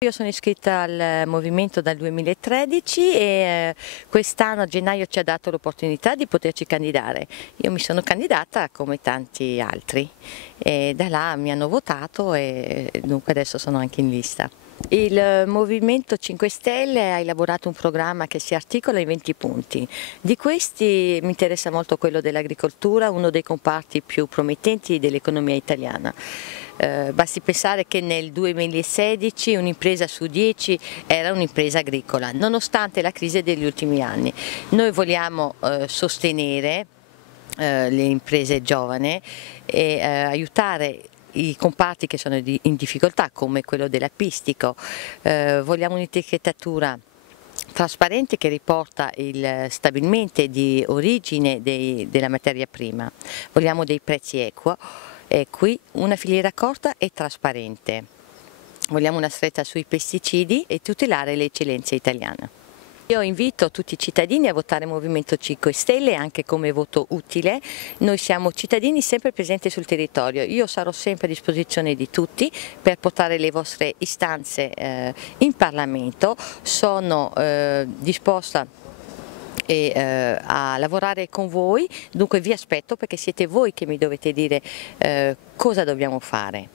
Io sono iscritta al movimento dal 2013 e quest'anno a gennaio ci ha dato l'opportunità di poterci candidare. Io mi sono candidata come tanti altri e da là mi hanno votato e dunque adesso sono anche in lista. Il Movimento 5 Stelle ha elaborato un programma che si articola in 20 punti. Di questi mi interessa molto quello dell'agricoltura, uno dei comparti più promettenti dell'economia italiana. Basti pensare che nel 2016 un'impresa su 10 era un'impresa agricola, nonostante la crisi degli ultimi anni. Noi vogliamo sostenere le imprese giovani e aiutare i comparti che sono in difficoltà come quello dell'apistico. Vogliamo un'etichettatura trasparente che riporta stabilmente di origine della materia prima. Vogliamo dei prezzi equi, una filiera corta e trasparente. Vogliamo una stretta sui pesticidi e tutelare le eccellenze italiane. Io invito tutti i cittadini a votare Movimento 5 Stelle anche come voto utile. Noi siamo cittadini sempre presenti sul territorio. Io sarò sempre a disposizione di tutti per portare le vostre istanze in Parlamento. Sono disposta a lavorare con voi, dunque vi aspetto perché siete voi che mi dovete dire cosa dobbiamo fare.